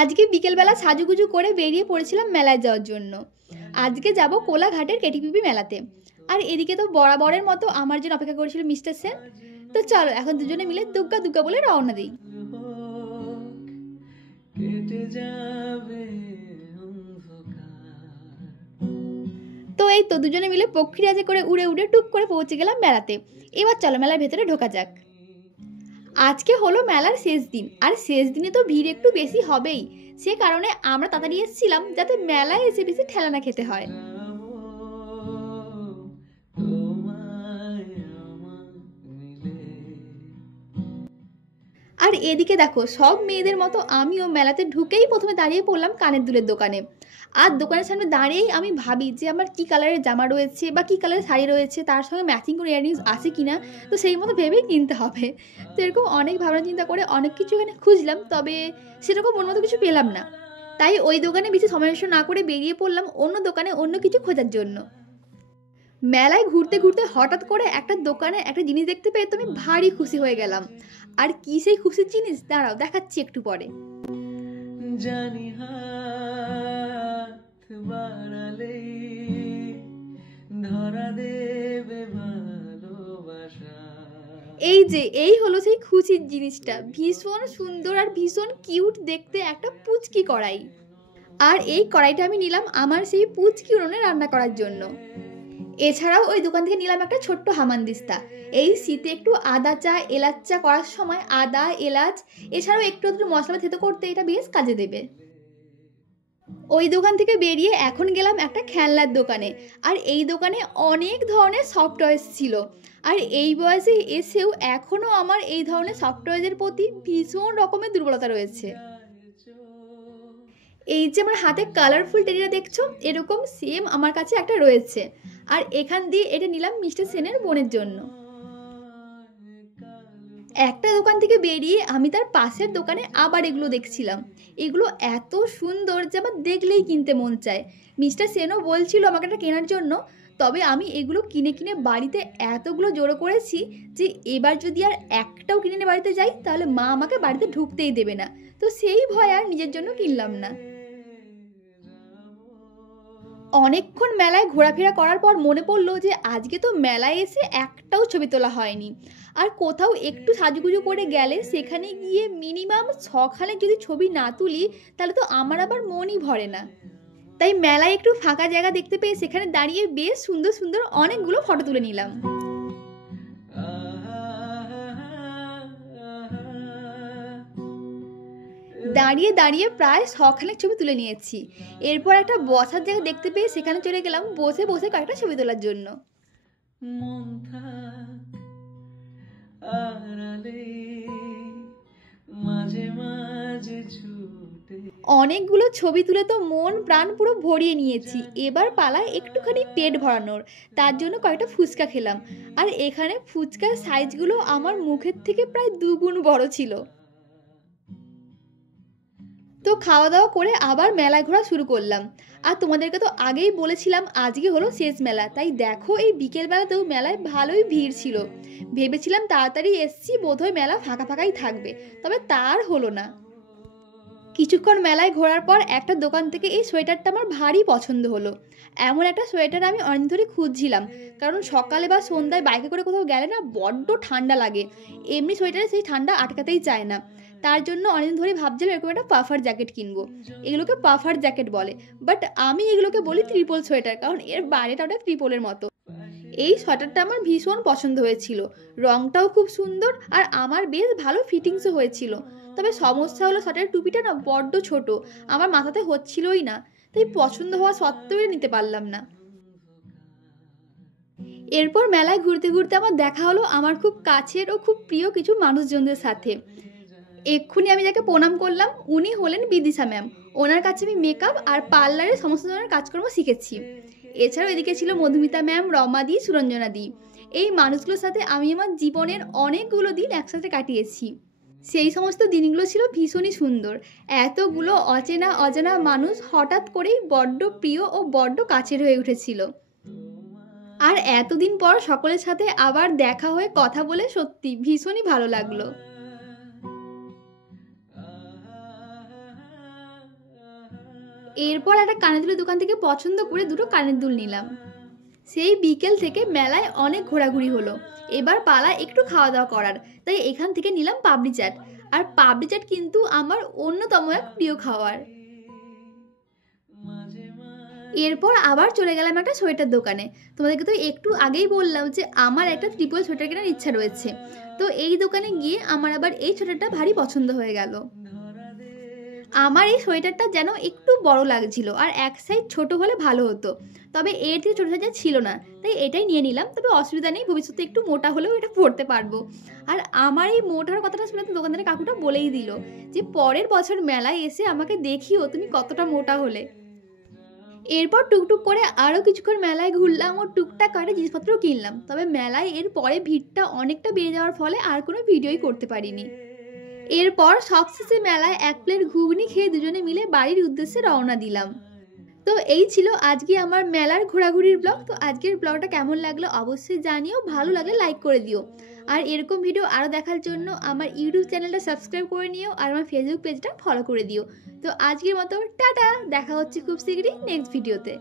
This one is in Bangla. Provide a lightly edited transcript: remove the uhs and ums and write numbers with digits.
আজকে বিকেলবেলা সাজুগুজু করে বেরিয়ে পড়েছিলাম মেলায় যাওয়ার জন্য। আজকে যাব কোলাঘাটের কেটিপিপি মেলাতে। আর এদিকে তো বরাবরের মতো আমার জন্য অপেক্ষা করেছিল মিস্টার সেন। তো চলো এখন দুজনে মিলে দুগ্গা দুগ্গা বলে রওনা দিই। তো এই তো দুজনে মিলে পক্ষীরাজে করে উড়ে উড়ে টুক করে পৌঁছে গেলাম মেলাতে। এবার চলো মেলার ভেতরে ঢোকা যাক। আজকে হলো মেলার শেষ দিন, আর শেষ দিনে তো ভিড় একটু বেশি হবেই। সে কারণে আমরা তাড়াতাড়ি এসেছিলাম যাতে মেলায় এসে বেশি ঠেলা না খেতে হয়। আর এদিকে দেখো, সব মেয়েদের মতো আমিও মেলাতে ঢুকেই প্রথমে দাঁড়িয়ে পড়লাম কানের দুলের দোকানে। আর দোকানের সামনে দাঁড়িয়েই আমি ভাবি যে আমার কি কালারের জামা রয়েছে বা কি কালারের শাড়ি রয়েছে, তার সঙ্গে ম্যাচিং করে ইয়াররিংস আছে কিনা। তো সেই মতো ভেবেই কিনতে হবে। তো এরকম অনেক ভাবনা চিন্তা করে অনেক কিছু এখানে খুঁজলাম, তবে সেরকম মন মতো কিছু পেলাম না। তাই ওই দোকানে বেশি সময় নষ্ট না করে বেরিয়ে পড়লাম অন্য দোকানে অন্য কিছু খোঁজার জন্য। মেলায় ঘুরতে ঘুরতে হঠাৎ করে একটা দোকানে একটা জিনিস দেখতে পেয়ে তো আমি ভারী খুশি হয়ে গেলাম। আর কি সেই খুশির জিনিস, দাঁড়াও দেখাচ্ছি একটু পরে। জানি হাত বাড়ালে ধরা দেবে ভালোবাসা। এই হলো সেই খুশির জিনিসটা, ভীষণ সুন্দর আর ভীষণ কিউট দেখতে একটা পুচকি কড়াই। আর এই কড়াইটা আমি নিলাম আমার সেই পুচকি উনুনে রান্না করার জন্য। এছাড়াও ওই দোকান থেকে নিলাম একটা ছোট্ট হামানদিস্তা। এই শীতে একটু আদা চা এলাচ চা করার সময় আদা এলাচ এছাড়াও একটু মশলা থেতো করতে এটা বেশ কাজে দেবে। ওই দোকান থেকে বেরিয়ে এখন গেলাম একটা খেলনার দোকানে। আর এই দোকানে অনেক ধরনের সফট টয়েস ছিল। আর এই বয়সে এসেও এখনও আমার এই ধরনের সফট টয়েসের প্রতি ভীষণ রকমের দুর্বলতা রয়েছে। এই যে আমার হাতে কালারফুল টেডিটা দেখছো, এরকম সেম আমার কাছে একটা রয়েছে। আর এখান দিয়ে এটা নিলাম মিস্টার সেনের বোনের জন্য। একটা দোকান থেকে বেরিয়ে আমি তার পাশের দোকানে আবার এগুলো দেখছিলাম। এগুলো এত সুন্দর যে আমার দেখলেই কিনতে মন চায়। মিস্টার সেনও বলছিল আমাকে এটা কেনার জন্য, তবে আমি এগুলো কিনে কিনে বাড়িতে এতগুলো জড়ো করেছি যে এবার যদি আর একটাও কিনে নিয়ে বাড়িতে যাই তাহলে মা আমাকে বাড়িতে ঢুকতেই দেবে না। তো সেই ভয় আর নিজের জন্য কিনলাম না। অনেকক্ষণ মেলায় ঘোরাফেরা করার পর মনে পড়লো যে আজকে তো মেলায় এসে একটাও ছবি তোলা হয়নি। আর কোথাও একটু সাজুগুজু করে গেলে সেখানে গিয়ে মিনিমাম 6খানেক যদি ছবি না তুলি তাহলে তো আমার আবার মনই ভরে না। তাই মেলায় একটু ফাঁকা জায়গা দেখতে পেয়ে সেখানে দাঁড়িয়ে বেশ সুন্দর সুন্দর অনেকগুলো ফটো তুলে নিলাম। দাঁড়িয়ে দাঁড়িয়ে প্রায় 6খানেক ছবি তুলে নিয়েছি। এরপর একটা বসার জায়গা দেখতে পেয়ে সেখানে চলে গেলাম বসে বসে কয়েকটা ছবি তোলার জন্য। অনেকগুলো ছবি তুলে তো মন প্রাণ পুরো ভরিয়ে নিয়েছি। এবার পালায় একটুখানি পেট ভরানোর, তার জন্য কয়েকটা ফুচকা খেলাম। আর এখানে ফুচকার সাইজগুলো আমার মুখের থেকে প্রায় 2 গুণ বড় ছিল। তো খাওয়া দাওয়া করে আবার মেলায় ঘোরা শুরু করলাম। আর তোমাদেরকে তো আগেই বলেছিলাম আজকে হলো শেষ মেলা, তাই দেখো এই বিকেলবেলাতেও মেলায় ভালোই ভিড় ছিল। ভেবেছিলাম তাড়াতাড়ি এসছি, বোধহয় মেলা ফাঁকা ফাঁকাই থাকবে, তবে তার হলো না। কিছুক্ষণ মেলায় ঘোরার পর একটা দোকান থেকে এই সোয়েটারটা আমার ভারী পছন্দ হলো। এমন একটা সোয়েটার আমি অনেক ধরে খুঁজছিলাম, কারণ সকালে বা সন্ধ্যায় বাইকে করে কোথাও গেলে না বড্ড ঠান্ডা লাগে। এমনি সোয়েটারে সেই ঠান্ডা আটকাতেই চায় না। তার জন্য অনেকদিন ধরে ভাবছিলাম এরকম একটা পাফার জ্যাকেট কিনবো। এগুলোকে পাফার জ্যাকেট বলে, বাট আমি এগুলোকে বলি ত্রিপল সোয়েটার, কারণ এর বাইরেটা ওটা ত্রিপলের মতো। এই সোয়েটারটা আমার ভীষণ পছন্দ হয়েছিল, রংটাও খুব সুন্দর আর আমার বেশ ভালো ফিটিংসও হয়েছিল। তবে সমস্যা হলো সোয়েটারের টুপিটা না বড্ড ছোট, আমার মাথাতে হচ্ছিলই না, তাই পছন্দ হওয়া সত্ত্বেও নিতে পারলাম না। এরপর মেলায় ঘুরতে ঘুরতে আমার দেখা হলো আমার খুব কাছের ও খুব প্রিয় কিছু মানুষজনদের সাথে। এক্ষুনি আমি যাকে প্রণাম করলাম উনি হলেন বিদিশা ম্যাম। ওনার কাছে আমি মেকআপ আর পার্লারের সমস্ত ধরনের কাজকর্ম শিখেছি। এছাড়াও এদিকে ছিল মধুমিতা ম্যাম, রমাদি, সুরঞ্জনা দি। এই মানুষগুলোর সাথে আমি আমার জীবনের অনেকগুলো দিন একসাথে কাটিয়েছি। সেই সমস্ত দিনগুলো ছিল ভীষণই সুন্দর। এতগুলো অচেনা অজানা মানুষ হঠাৎ করেই বড্ড প্রিয় ও বড্ড কাছের হয়ে উঠেছিল। আর এতদিন পর সকলের সাথে আবার দেখা হয়ে কথা বলে সত্যি ভীষণই ভালো লাগলো। এরপর একটা কানের দুলের দোকান থেকে পছন্দ করে দুটো কানের দুল নিলাম। সেই বিকেল থেকে মেলায় অনেক ঘোরাঘুরি হলো, এবার পালা একটু খাওয়া দাওয়া করার। তাই এখান থেকে নিলাম পাপড়ি চাট। আর পাপড়ি চাট কিন্তু আমার অন্যতম এক প্রিয় খাবার। এরপর আবার চলে গেলাম একটা সোয়েটার দোকানে। তোমাদেরকে তো একটু আগেই বললাম যে আমার একটা ট্রিপল সোয়েটার কেনার ইচ্ছা রয়েছে। তো এই দোকানে গিয়ে আমার আবার এই সোয়েটারটা ভারী পছন্দ হয়ে গেল। আমার এই সোয়েটারটা যেন একটু বড় লাগছিল, আর এক সাইজ ছোট হলে ভালো হতো, তবে এর থেকে ছোটো সাইজের ছিল না, তাই এটাই নিয়ে নিলাম। তবে অসুবিধা নেই, ভবিষ্যতে একটু মোটা হলেও এটা পরতে পারবো। আর আমার এই মোটার কথাটা শুনে তো দোকানদারের কাকুটা বলেই দিল যে পরের বছর মেলায় এসে আমাকে দেখিও তুমি কতটা মোটা হলে। এরপর টুকটুক করে আরও কিছুক্ষণ মেলায় ঘুরলাম ও টুকটাক কয়েকটা জিনিসপত্র কিনলাম। তবে মেলায় এর পরে ভিড়টা অনেকটা বেড়ে যাওয়ার ফলে আর কোনো ভিডিওই করতে পারিনি। এরপর সবশেষে মেলায় এক প্লেট ঘুগনি খেয়ে দুজনে মিলে বাড়ির উদ্দেশ্যে রওনা দিলাম। তো এই ছিল আজকে আমার মেলার ঘোরাঘুরির ব্লগ। তো আজকের ব্লগটা কেমন লাগলো অবশ্যই জানিও, ভালো লাগলে লাইক করে দিও। আর এরকম ভিডিও আরও দেখার জন্য আমার ইউটিউব চ্যানেলটা সাবস্ক্রাইব করে নিও, আর আমার ফেসবুক পেজটা ফলো করে দিও। তো আজকের মতো টাটা, দেখা হচ্ছে খুব শীঘ্রই নেক্সট ভিডিওতে।